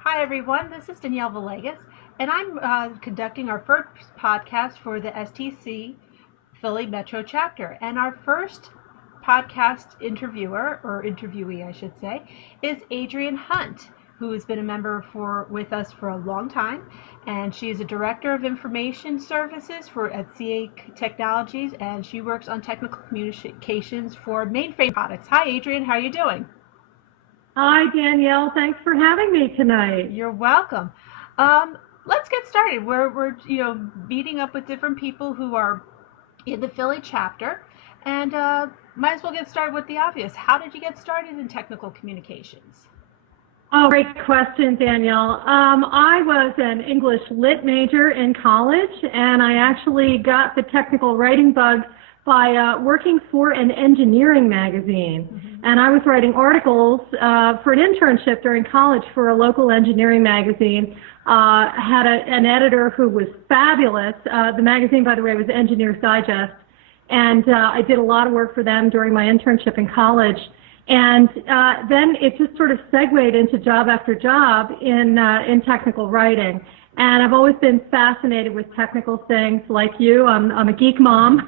Hi everyone, this is Danielle Villegas, and I'm conducting our first podcast for the STC Philly Metro chapter. And our first podcast interviewer, or interviewee I should say, is Adriane Hunt, who has been a member with us for a long time. And she is a Director of Information Services at CA Technologies, and she works on technical communications for Mainframe products. Hi Adriane, how are you doing? Hi, Danielle. Thanks for having me tonight. You're welcome. Let's get started. We're meeting up with different people who are in the Philly chapter, and might as well get started with the obvious. How did you get started in technical communications? Oh, great question, Danielle. I was an English lit major in college, and I actually got the technical writing bug by working for an engineering magazine. Mm-hmm. And I was writing articles for an internship during college for a local engineering magazine. Had an editor who was fabulous. The magazine, by the way, was Engineer's Digest. And I did a lot of work for them during my internship in college. And then it just sort of segued into job after job in technical writing. And I've always been fascinated with technical things like you. I'm a geek mom.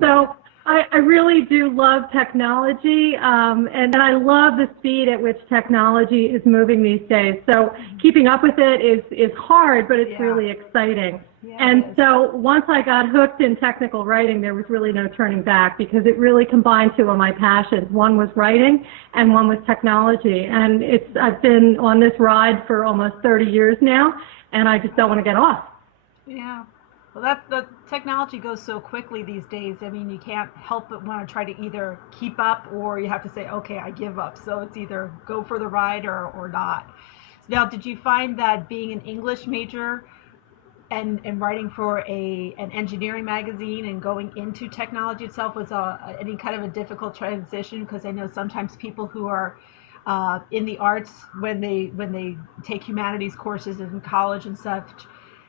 So I really do love technology, and I love the speed at which technology is moving these days. So keeping up with it is hard, but it's really exciting. Yeah, and so once I got hooked in technical writing, there was really no turning back, because it really combined two of my passions. One was writing and one was technology. And I've been on this ride for almost 30 years now, and I just don't want to get off. Yeah. Well, the technology goes so quickly these days. I mean, you can't help but want to try to either keep up, or you have to say, okay, I give up. So it's either go for the ride or not. Now, did you find that being an English major and writing for an engineering magazine and going into technology itself was any kind of a difficult transition? Because I know sometimes people who are in the arts, when they take humanities courses in college and such,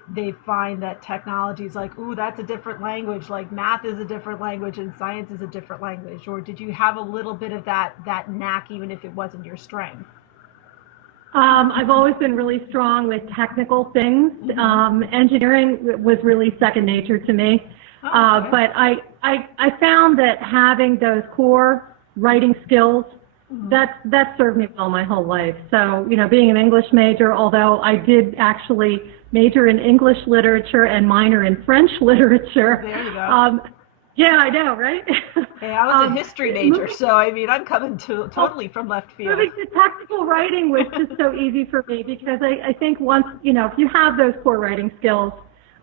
they find that technology is like, ooh, that's a different language, like math is a different language and science is a different language. Or did you have a little bit of that knack, even if it wasn't your strength? I've always been really strong with technical things. Engineering was really second nature to me. Okay. But I found that having those core writing skills, that served me well my whole life. So, being an English major, although I did actually major in English literature and minor in French literature. There you go. Yeah, I know, right? Hey, I was a history major, so I mean, I'm coming totally from left field. Moving to technical writing was just so easy for me, because I think once, if you have those core writing skills,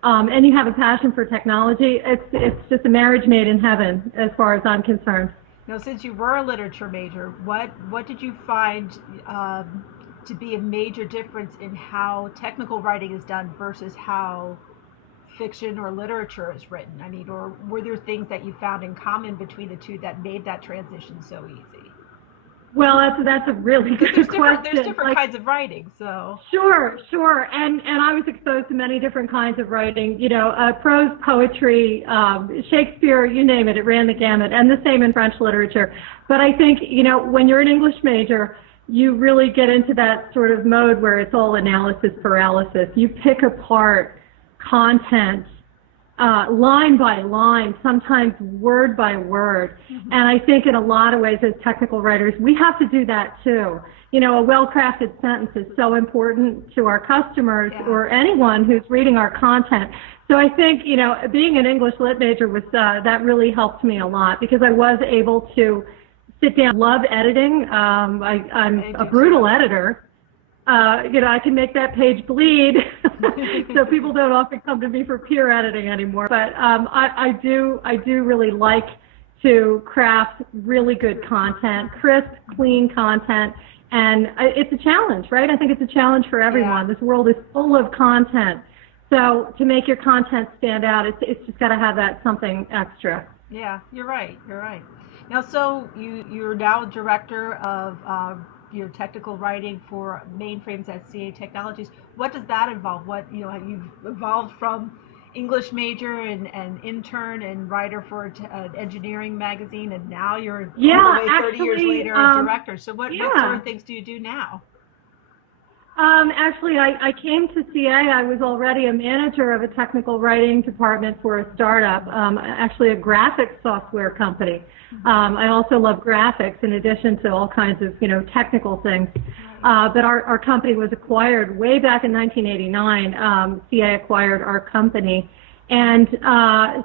and you have a passion for technology, it's just a marriage made in heaven, as far as I'm concerned. Now, since you were a literature major, what did you find to be a major difference in how technical writing is done versus how fiction or literature is written? I mean, or were there things that you found in common between the two that made that transition so easy? Well, that's a really good question. There's different kinds of writing, so. Sure. And I was exposed to many different kinds of writing, prose, poetry, Shakespeare, you name it, it ran the gamut, and the same in French literature. But I think, when you're an English major, you really get into that sort of mode where it's all analysis paralysis. You pick apart content line by line, sometimes word by word. Mm-hmm. And I think in a lot of ways as technical writers, we have to do that too. A well-crafted sentence is so important to our customers or anyone who's reading our content. So I think, being an English lit major was, that really helped me a lot, because I was able to sit down. Love editing. I'm a brutal editor. I can make that page bleed, so people don't often come to me for peer editing anymore. But I do really like to craft really good content, crisp, clean content, and it's a challenge, right? I think it's a challenge for everyone. Yeah. This world is full of content, so to make your content stand out, it's just got to have that something extra. Yeah, you're right. Now, so you're now director of your technical writing for mainframes at CA Technologies. What does that involve? What you've evolved from English major and intern and writer for an engineering magazine, and now you're all the way 30 years later a director. So what sort of things do you do now? Actually, I came to CA. I was already a manager of a technical writing department for a startup, actually a graphics software company. I also love graphics in addition to all kinds of, technical things. But our company was acquired way back in 1989. CA acquired our company. And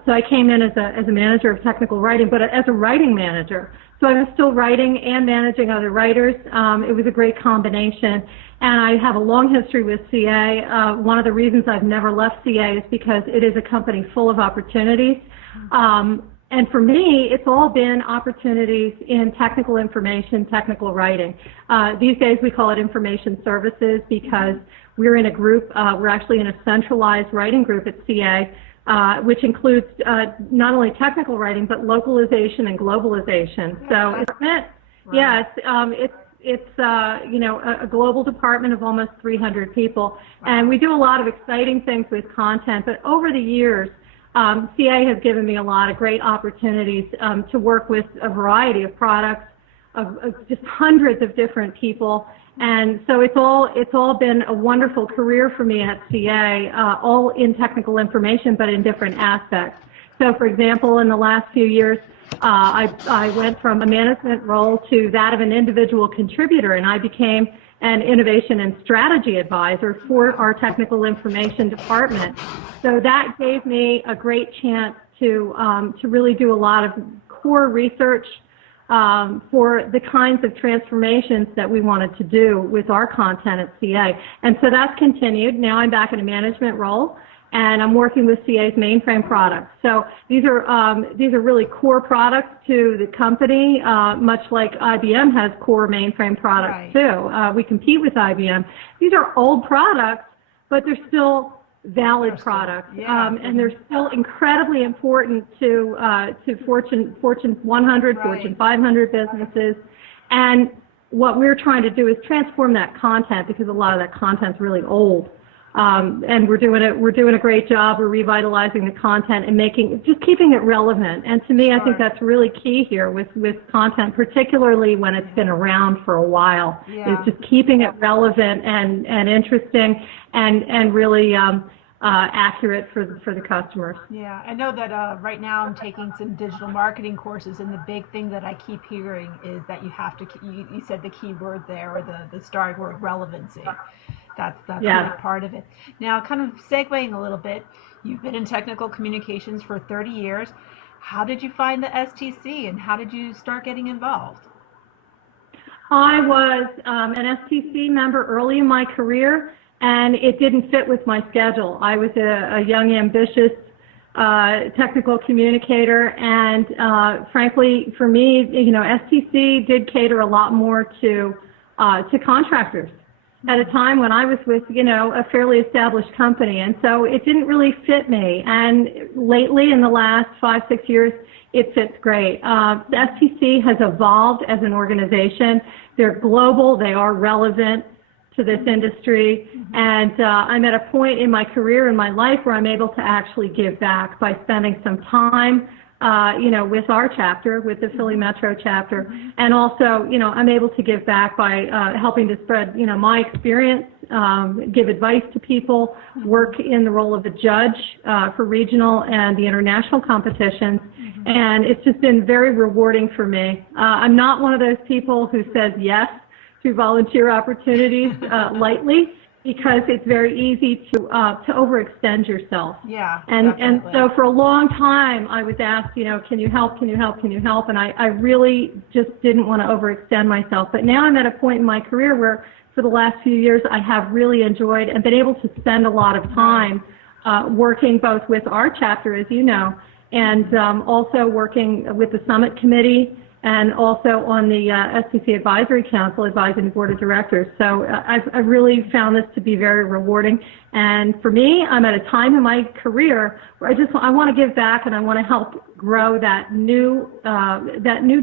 so I came in as a manager of technical writing, but as a writing manager. So I was still writing and managing other writers. It was a great combination. And I have a long history with CA. One of the reasons I've never left CA is because it is a company full of opportunities. And for me, it's all been opportunities in technical information, technical writing. These days we call it information services because we're in a group, we're actually in a centralized writing group at CA, which includes not only technical writing, but localization and globalization. So it's a global department of almost 300 people, and we do a lot of exciting things with content. But over the years, CA has given me a lot of great opportunities to work with a variety of products, of just hundreds of different people, and so it's all been a wonderful career for me at CA, all in technical information, but in different aspects. So, for example, in the last few years, I went from a management role to that of an individual contributor, and I became an innovation and strategy advisor for our technical information department. So that gave me a great chance to really do a lot of core research for the kinds of transformations that we wanted to do with our content at CA. And so that's continued. Now I'm back in a management role, and I'm working with CA's mainframe products. So these are really core products to the company, much like IBM has core mainframe products too. We compete with IBM. These are old products, but they're still valid products, and they're still incredibly important to Fortune 100, Fortune 500 businesses. And what we're trying to do is transform that content, because a lot of that content's really old. And we're doing a great job. We're revitalizing the content and just keeping it relevant. And to me, I think that's really key here with content, particularly when it's been around for a while. Is just keeping it relevant and interesting and really accurate for the customers. Yeah, I know that right now I'm taking some digital marketing courses, and the big thing that I keep hearing is that you have to. You said the key word there, or the starring word, relevancy. That's really part of it. Now, kind of segueing a little bit, you've been in technical communications for 30 years. How did you find the STC, and how did you start getting involved? I was an STC member early in my career, and it didn't fit with my schedule. I was a young, ambitious technical communicator, and frankly, for me, STC did cater a lot more to contractors at a time when I was with, a fairly established company, and so it didn't really fit me. And lately, in the last 5-6 years, it fits great. The STC has evolved as an organization. They're global. They are relevant to this industry, and I'm at a point in my career, in my life, where I'm able to actually give back by spending some time with our chapter, with the Philly Metro chapter, and also, I'm able to give back by helping to spread, my experience, give advice to people, work in the role of a judge for regional and the international competitions, and it's just been very rewarding for me. I'm not one of those people who says yes to volunteer opportunities lightly, because it's very easy to overextend yourself. Yeah. And so for a long time I was asked, can you help? And I really just didn't want to overextend myself. But now I'm at a point in my career where for the last few years I have really enjoyed and been able to spend a lot of time working both with our chapter, as you know, and also working with the Summit Committee, and also on the STC Advisory Council, advising the Board of Directors. So I've really found this to be very rewarding. And for me, I'm at a time in my career where I want to give back, and I want to help grow that new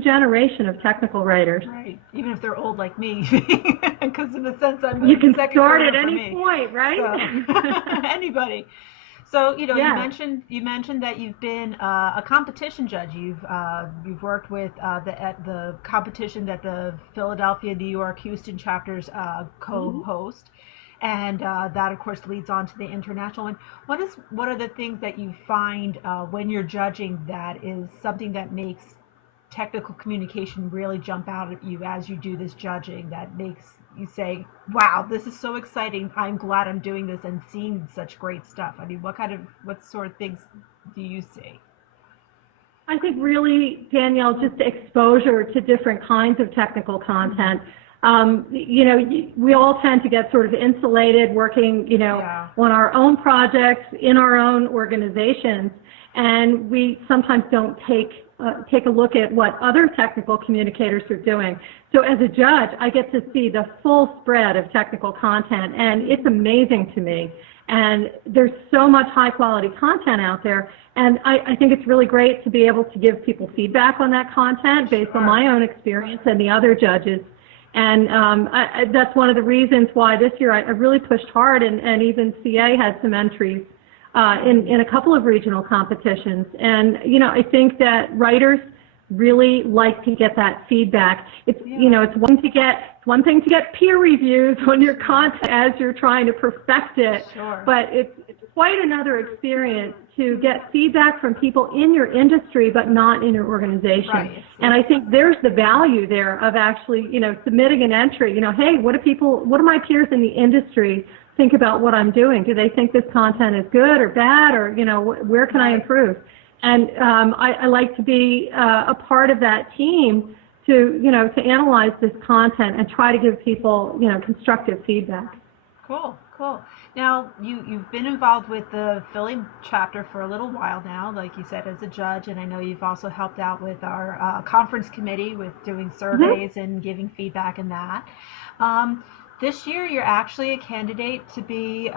generation of technical writers. Right, even if they're old like me, because in a sense I'm you can second start at career any point, right? So, anybody. So, you Yeah. you mentioned that you've been a competition judge. You've worked with the competition that the Philadelphia, New York, Houston chapters co-host, and that of course leads on to the international one. What are the things that you find when you're judging that is something that makes technical communication really jump out at you as you do this judging, that makes you say, wow, this is so exciting, I'm glad I'm doing this and seeing such great stuff? I mean, what sort of things do you see? I think really, Danielle, just exposure to different kinds of technical content. We all tend to get sort of insulated working, on our own projects, in our own organizations, and we sometimes don't take a look at what other technical communicators are doing. So as a judge, I get to see the full spread of technical content, and it's amazing to me. And there's so much high-quality content out there, and I think it's really great to be able to give people feedback on that content based on my own experience and the other judges. And that's one of the reasons why this year I really pushed hard, and even CA had some entries in a couple of regional competitions. And, I think that writers really like to get that feedback. It's, it's one thing to get peer reviews on your content as you're trying to perfect it, but it's quite another experience to get feedback from people in your industry but not in your organization. Right. And I think there's the value there of actually, submitting an entry, hey, what do my peers in the industry think about what I'm doing? Do they think this content is good or bad, or, where can I improve? And I like to be a part of that team to analyze this content and try to give people, constructive feedback. Cool. Now, you've been involved with the Philly chapter for a little while now, like you said, as a judge, and I know you've also helped out with our conference committee with doing surveys and giving feedback and that. This year, you're actually a candidate to be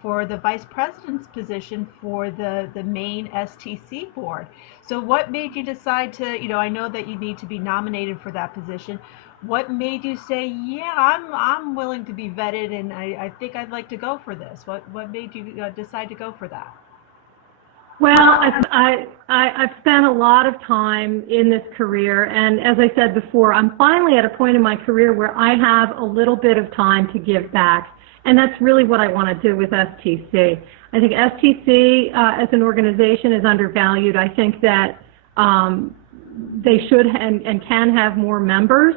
for the vice president's position for the main STC board. So what made you decide to, I know that you need to be nominated for that position. What made you say, yeah, I'm willing to be vetted, and I think I'd like to go for this? What made you decide to go for that? Well, I've spent a lot of time in this career, and as I said before, I'm finally at a point in my career where I have a little bit of time to give back, and that's really what I want to do with STC. I think STC as an organization is undervalued. I think that they should and can have more members,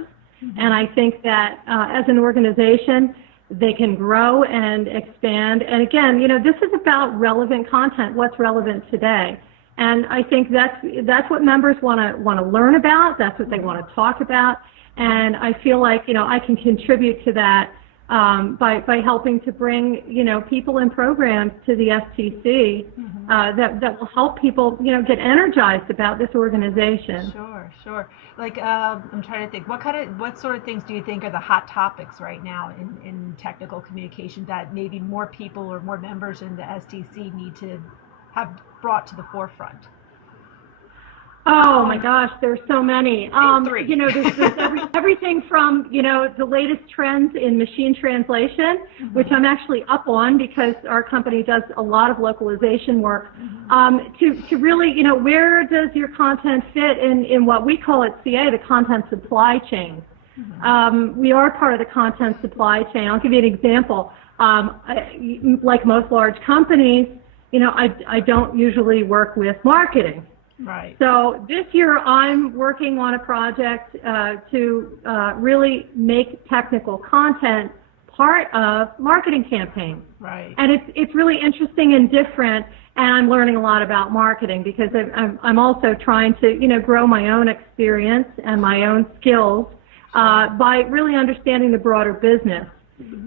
and I think that as an organization, they can grow and expand. And again, this is about relevant content, what's relevant today. And I think that's what members want to learn about. That's what they want to talk about. And I feel like, I can contribute to that by helping to bring, people and programs to the STC that will help people, get energized about this organization. Sure. Like, I'm trying to think, what sort of things do you think are the hot topics right now in technical communication that maybe more people or more members in the STC need to have brought to the forefront? Oh my gosh, there's so many. There's everything from, the latest trends in machine translation, which I'm actually up on because our company does a lot of localization work, to really, where does your content fit in what we call at CA, the content supply chain. We are part of the content supply chain. I'll give you an example. Like most large companies, I don't usually work with marketing. Right. So this year I'm working on a project to really make technical content part of marketing campaigns. Right. And it's really interesting and different, and I'm learning a lot about marketing because I'm also trying to grow my own experience and my own skills by really understanding the broader business.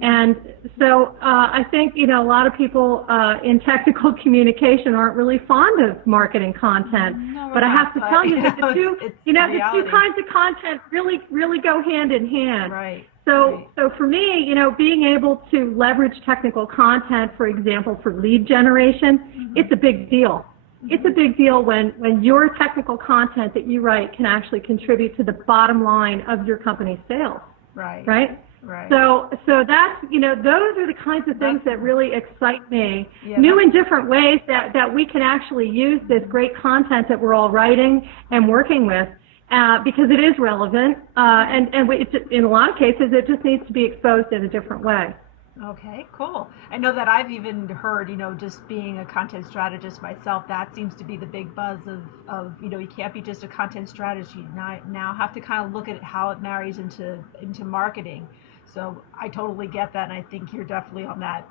And so I think, a lot of people in technical communication aren't really fond of marketing content. No, but I have to tell you that the two kinds of content really go hand in hand. Right. So for me, being able to leverage technical content, for example, for lead generation, it's a big deal. It's a big deal when your technical content that you write can actually contribute to the bottom line of your company's sales. Right. Right? Right. So that's, those are the kinds of things that really excite me. Yeah, New and different ways that we can actually use this great content that we're all writing and working with, because it is relevant, and in a lot of cases, it just needs to be exposed in a different way. Okay, cool. I know that I've even heard, just being a content strategist myself, that seems to be the big buzz of you can't be just a content strategy. Now have to kind of look at how it marries into marketing. So I totally get that, and I think you're definitely on that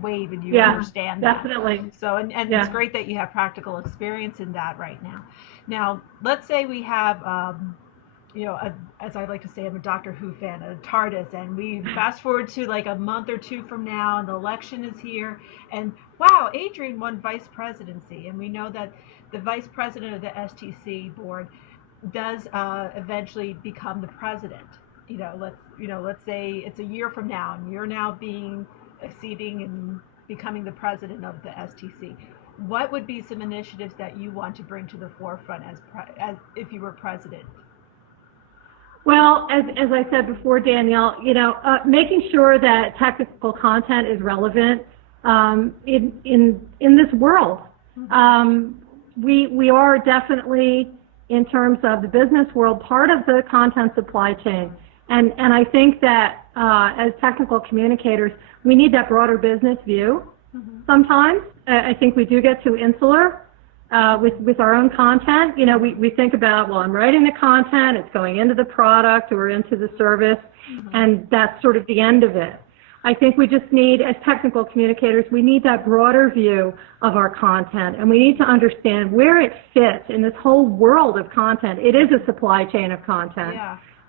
wave, and you understand that. Definitely. So, and it's great that you have practical experience in that right now. Now, let's say we have, as I like to say, I'm a Doctor Who fan, a TARDIS, and we fast forward to like a month or two from now, and the election is here, and wow, Adriane won vice presidency, and we know that the vice president of the STC board does eventually become the president. Let's say it's a year from now, and you're now acceding and becoming the president of the STC. What would be some initiatives that you want to bring to the forefront as if you were president? Well, as I said before, Danielle, making sure that technical content is relevant in this world. We are definitely, in terms of the business world, part of the content supply chain. And I think that as technical communicators, we need that broader business view. Sometimes I think we do get too insular with our own content. We think about, well, I'm writing the content, it's going into the product or into the service, and that's sort of the end of it. I think we just need, as technical communicators, we need that broader view of our content, and we need to understand where it fits in this whole world of content. It is a supply chain of content.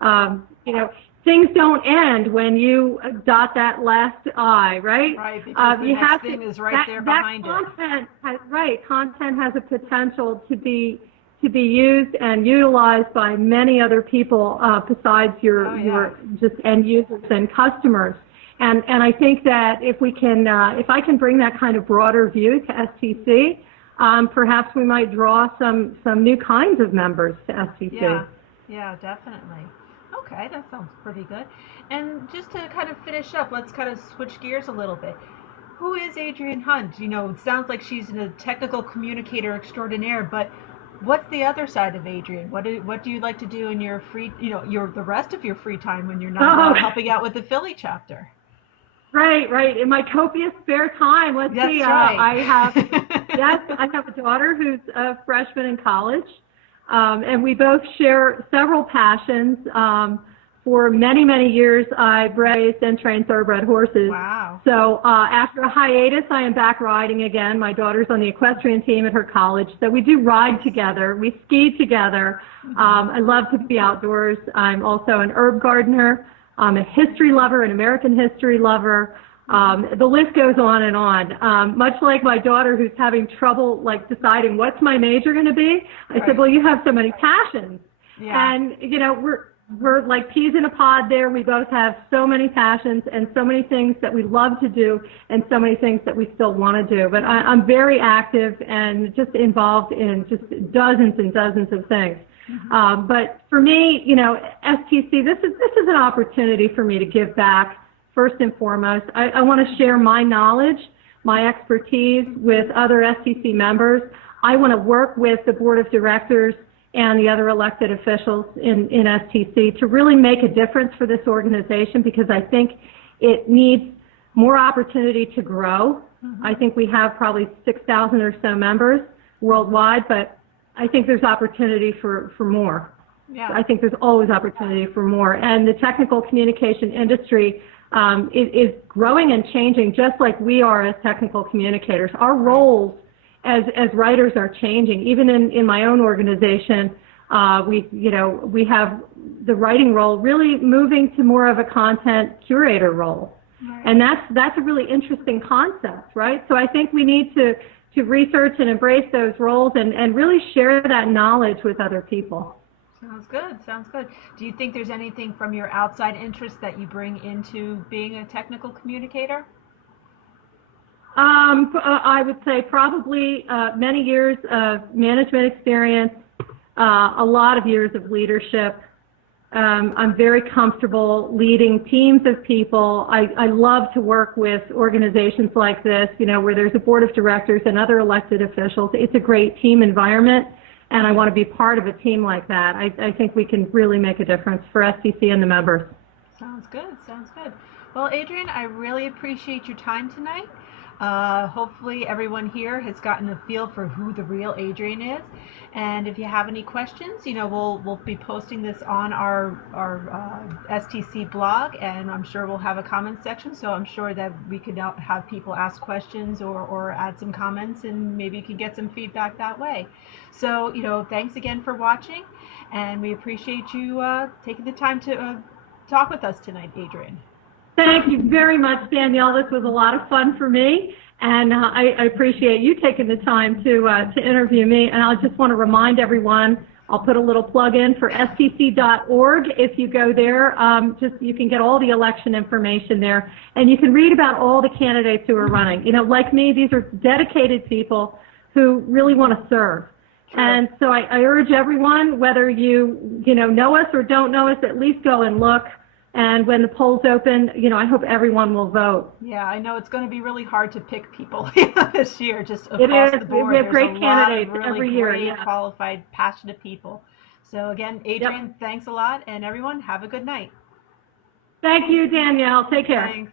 Yeah. Things don't end when you dot that last I, right? Right, because the next thing is right there behind it. Content has a potential to be used and utilized by many other people besides your just end users and customers. And I think that if I can bring that kind of broader view to STC, perhaps we might draw some new kinds of members to STC. Yeah, definitely. Okay, that sounds pretty good. And just to kind of finish up, let's kind of switch gears a little bit. Who is Adriane Hunt? It sounds like she's a technical communicator extraordinaire, but what's the other side of Adriane? What do you like to do in your free, the rest of your free time when you're not helping out with the Philly chapter? Right. In my copious spare time, let's see. Right. I have a daughter who's a freshman in college. And we both share several passions. For many, many years, I've raised and trained thoroughbred horses. Wow. So after a hiatus, I am back riding again. My daughter's on the equestrian team at her college, so we do ride together. We ski together. I love to be outdoors. I'm also an herb gardener. I'm a history lover, an American history lover. The list goes on and on. Much like my daughter who's having trouble deciding what's my major going to be, I said, well, you have so many passions. Yeah. And, we're like peas in a pod there. We both have so many passions and so many things that we love to do and so many things that we still want to do. But I'm very active and just involved in just dozens and dozens of things. But for me, STC, this is an opportunity for me to give back. First and foremost, I want to share my knowledge, my expertise with other STC members. I want to work with the board of directors and the other elected officials in STC to really make a difference for this organization, because I think it needs more opportunity to grow. I think we have probably 6,000 or so members worldwide, but I think there's opportunity for more. Yeah. I think there's always opportunity for more. And the technical communication industry is growing and changing just like we are as technical communicators. Our roles as writers are changing. Even in my own organization, we have the writing role really moving to more of a content curator role. Right. And that's a really interesting concept, right? So I think we need to research and embrace those roles and really share that knowledge with other people. Sounds good. Do you think there's anything from your outside interest that you bring into being a technical communicator? I would say probably many years of management experience, a lot of years of leadership, I'm very comfortable leading teams of people. I love to work with organizations like this, where there's a board of directors and other elected officials. It's a great team environment, and I want to be part of a team like that. I think we can really make a difference for STC and the members. Sounds good. Sounds good. Well, Adriane, I really appreciate your time tonight. Hopefully everyone here has gotten a feel for who the real Adriane is. And if you have any questions, we'll be posting this on our STC blog, and I'm sure we'll have a comment section. So I'm sure that we could have people ask questions or add some comments, and maybe you can get some feedback that way. So, thanks again for watching, and we appreciate you taking the time to talk with us tonight, Adriane. Thank you very much, Danielle. This was a lot of fun for me, and I appreciate you taking the time to interview me. And I just want to remind everyone, I'll put a little plug in for stc.org. If you go there, you can get all the election information there, and you can read about all the candidates who are running. Like me, these are dedicated people who really want to serve. Sure. And so I urge everyone, whether you know us or don't know us, at least go and look. And when the polls open, I hope everyone will vote. Yeah, I know it's going to be really hard to pick people this year, just across the board. We have great candidates really every year. Great, qualified, passionate people. So again, Adriane, Thanks a lot, and everyone, have a good night. Thank you, Danielle. Take care. Thanks.